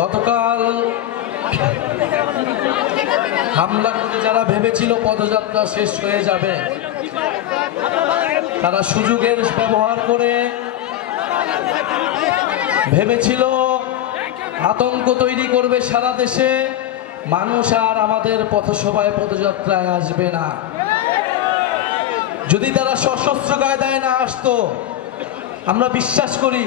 গতকাল হামলা করে যারা ভেবেছিল পদযাত্রা শেষ হয়ে যাবে, তারা সুযোগের ব্যবহার করে ভেবেছিল আতঙ্ক তৈরি করবে সারা দেশে, মানুষ আর আমাদের পথসভায় পদযাত্রায় আসবে না। যদি তারা সশস্ত্র কায়দায় না আসতো, আমরা বিশ্বাস করি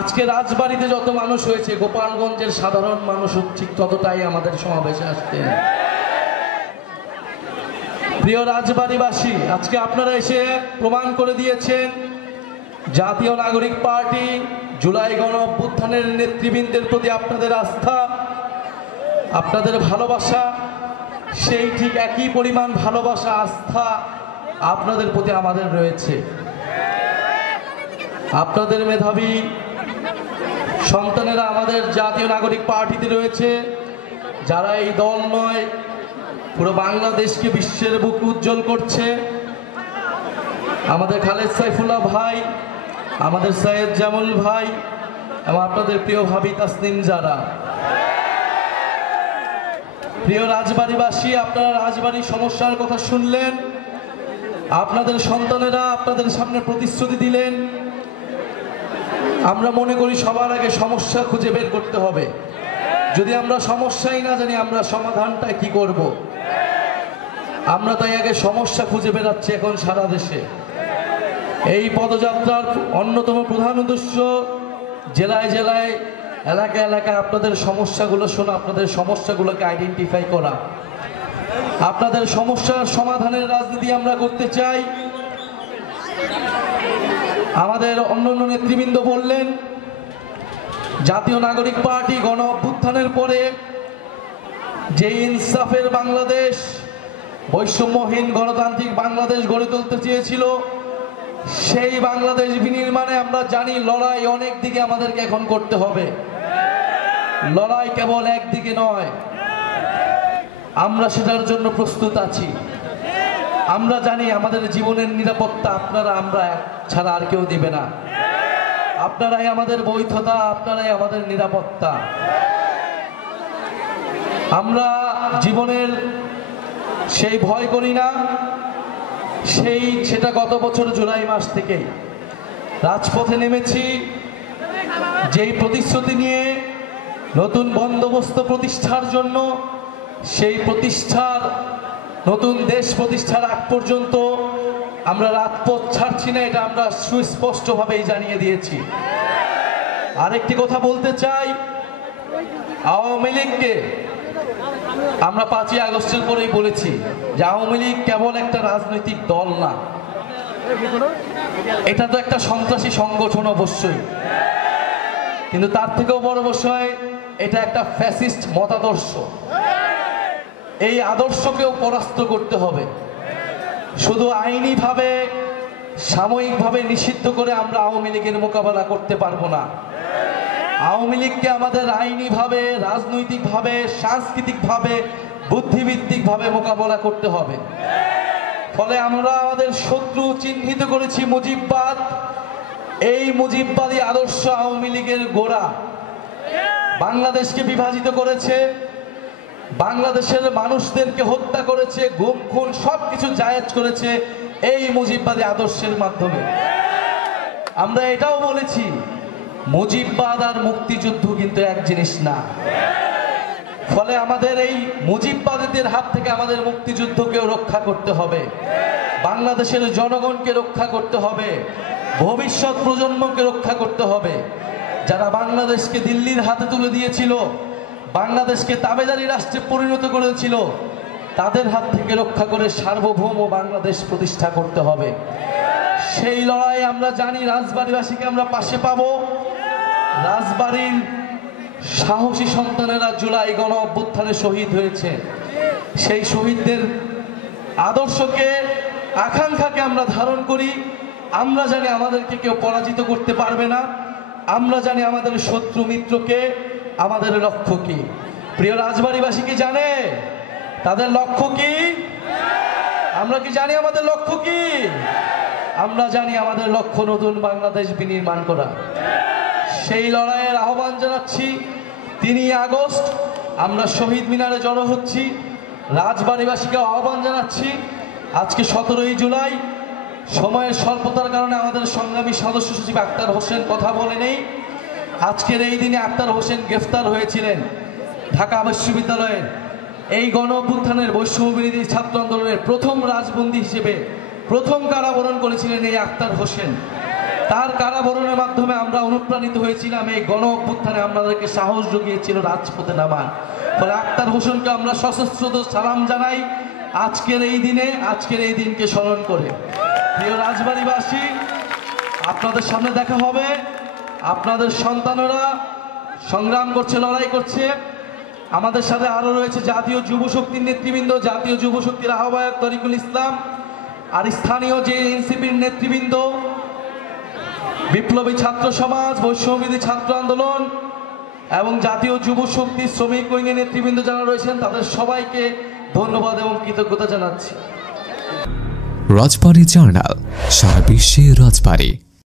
আজকে রাজবাড়িতে যত মানুষ হয়েছে, গোপালগঞ্জের সাধারণ মানুষ ঠিক ততটাই আমাদের সমাবেশে আসতেন। প্রিয় রাজবাড়িবাসী, আজকে আপনারা এসে প্রমাণ করে দিয়েছেন জাতীয় নাগরিক পার্টি জুলাই গণ অভ্যুত্থানের নেতৃবৃন্দের প্রতি আপনাদের আস্থা, আপনাদের ভালোবাসা, সেই ঠিক একই পরিমাণ ভালোবাসা আস্থা আপনাদের প্রতি আমাদের রয়েছে। আপনাদের মেধাবী সন্তানেরা আমাদের জাতীয় নাগরিক পার্টিতে রয়েছে, যারা এই দল নয় পুরো বাংলাদেশকে বিশ্বের বুক উজ্জ্বল করছে। আমাদের খালেদ সাইফুল্লাহ ভাই, আমাদের সৈয়দ জামাল ভাই এবং আপনাদের প্রিয় ভাবি তাসনিম যারা। প্রিয় রাজবাড়িবাসী, আপনারা রাজবাড়ির সমস্যার কথা শুনলেন, আপনাদের সন্তানেরা আপনাদের সামনে প্রতিশ্রুতি দিলেন। আমরা মনে করি সবার আগে সমস্যা খুঁজে বের করতে হবে। যদি আমরা সমস্যাই না জানি, আমরা সমাধানটা কি করব? আমরা তাই আগে সমস্যা খুঁজে বেরাচ্ছি এখন সারা দেশে। এই পদযাত্রার অন্যতম প্রধান উদ্দেশ্য জেলায় জেলায়, এলাকায় এলাকায় আপনাদের সমস্যাগুলো শোনা, আপনাদের সমস্যাগুলোকে আইডেন্টিফাই করা। আপনাদের সমস্যার সমাধানের রাজনীতি আমরা করতে চাই। আমাদের অন্যান্য নেতৃবৃন্দ বললেন, জাতীয় নাগরিক পার্টি গণ অভ্যুত্থানের পরে যে ইনসাফের বাংলাদেশ, বৈষম্যহীন গণতান্ত্রিক বাংলাদেশ গড়ে তুলতে চেয়েছিল, সেই বাংলাদেশ বিনির্মাণে আমরা জানি লড়াই অনেক দিকে আমাদেরকে এখন করতে হবে। লড়াই কেবল একদিকে নয়, আমরা সেটার জন্য প্রস্তুত আছি। আমরা জানি আমাদের জীবনের নিরাপত্তা আপনারা, আমরা ছাড়া আর কেউ দিবে না। আপনারাই আমাদের বৈধতা, আপনারাই আমাদের নিরাপত্তা। আমরা জীবনের সেই ভয় করি না, সেটা গত বছর জুলাই মাস থেকেই রাজপথে নেমেছি, যেই প্রতিশ্রুতি নিয়ে নতুন বন্দোবস্ত প্রতিষ্ঠার জন্য, সেই প্রতিষ্ঠার নতুন দেশ প্রতিষ্ঠার আগ পর্যন্ত আমরা রাজপথ ছাড়ছি না, এটা আমরা সুস্পষ্টভাবেই জানিয়ে দিয়েছি। আরেকটি কথা বলতে চাই, আওয়ামী লীগকে আমরা 5ই আগস্টের পরেই বলেছি যে আওয়ামী লীগ কেবল একটা রাজনৈতিক দল না, এটা তো একটা সন্ত্রাসী সংগঠন অবশ্যই, কিন্তু তার থেকেও বড় বিষয় এটা একটা ফ্যাসিস্ট মতাদর্শ। এই আদর্শকেও পরাস্ত করতে হবে। শুধু আইনিভাবে সাময়িকভাবে নিষিদ্ধ করে আমরা আওয়ামী লীগের মোকাবেলা করতে পারবো না। আওয়ামী লীগকে আমাদের আইনিভাবে, রাজনৈতিকভাবে, সাংস্কৃতিকভাবে, বুদ্ধিভিত্তিকভাবে মোকাবেলা করতে হবে। ফলে আমরা আমাদের শত্রু চিহ্নিত করেছি মুজিববাদ। এই মুজিববাদী আদর্শ আওয়ামী লীগের গোড়া, বাংলাদেশকে বিভাজিত করেছে, বাংলাদেশের মানুষদেরকে হত্যা করেছে, গুম খুন সবকিছু জায়েজ করেছে এই মুজিববাদী আদর্শের মাধ্যমে। আমরা এটাও বলেছি মুজিববাদ আর মুক্তিযুদ্ধ কিন্তু এক জিনিস না। ফলে আমাদের এই মুজিববাদীদের হাত থেকে আমাদের মুক্তিযুদ্ধকেও রক্ষা করতে হবে, বাংলাদেশের জনগণকে রক্ষা করতে হবে, ভবিষ্যৎ প্রজন্মকে রক্ষা করতে হবে। যারা বাংলাদেশকে দিল্লির হাতে তুলে দিয়েছিল, বাংলাদেশকে তাবেদারি রাষ্ট্রে পরিণত করেছিল, তাদের হাত থেকে রক্ষা করে সার্বভৌম বাংলাদেশ প্রতিষ্ঠা করতে হবে। সেই লড়াই আমরা জানি, রাজবাড়িবাসীকে আমরা পাশে পাবো। রাজবাড়ির সাহসী সন্তানেরা জুলাই গণ অভ্যুত্থানে শহীদ হয়েছে, সেই শহীদদের আদর্শকে, আকাঙ্ক্ষাকে আমরা ধারণ করি। আমরা জানি আমাদেরকে কেউ পরাজিত করতে পারবে না। আমরা জানি আমাদের শত্রু মিত্রকে, আমাদের লক্ষ্য কি। প্রিয় রাজবাড়িবাসী কি জানে তাদের লক্ষ্য কি? আমরা কি জানি আমাদের লক্ষ্য কি? আমরা জানি আমাদের লক্ষ্য নতুন বাংলাদেশ বিনির্মাণ করা। সেই লড়াইয়ের আহ্বান জানাচ্ছি। 3 আগস্ট আমরা শহীদ মিনারে জড়ো হচ্ছি। রাজবাড়িবাসীকে আহ্বান জানাচ্ছি, আজকে 17ই জুলাই, সময়ের স্বল্পতার কারণে আমাদের সংগ্রামী সদস্য সচিব আক্তার হোসেন কথা বলে নেই। আজকের এই দিনে আক্তার হোসেন গ্রেফতার হয়েছিলেন ঢাকা বিশ্ববিদ্যালয়ের এই গণ অভ্যুত্থানের বৈষম্যবিরোধী ছাত্র আন্দোলনের প্রথম রাজবন্দী হিসেবে প্রথম কারাবরণ করেছিলেন এই আক্তার হোসেন। তার কারাবরণের মাধ্যমে আমরা অনুপ্রাণিত হয়েছিলাম, এই গণ অভ্যুত্থানে আমাদেরকে সাহস জুগিয়েছিল রাজপথে নামার। ফলে আক্তার হোসেনকে আমরা সশস্ত্র সালাম জানাই আজকের এই দিনে, আজকের এই দিনকে স্মরণ করে। প্রিয় রাজবাড়িবাসী, আপনাদের সামনে দেখা হবে, আপনাদের সন্তানরা সংগ্রাম করছে, লড়াই করছে। আমাদের সাথে আরো রয়েছে জাতীয় যুব শক্তির নেতৃবৃন্দ, জাতীয় যুব শক্তির আহ্বায়ক তরিকুল ইসলাম, আর স্থানীয় যে এনসিপির নেতৃবৃন্দ, বিপ্লবী ছাত্র সমাজ, বৈষম্যবিরোধী ছাত্র আন্দোলন এবং জাতীয় যুব শক্তি শ্রমিক উইংয়ের নেতৃবৃন্দ যারা রয়েছেন, তাদের সবাইকে ধন্যবাদ এবং কৃতজ্ঞতা জানাচ্ছি। রাজবাড়ী জার্নাল, সারা বিশ্বে রাজবাড়ী।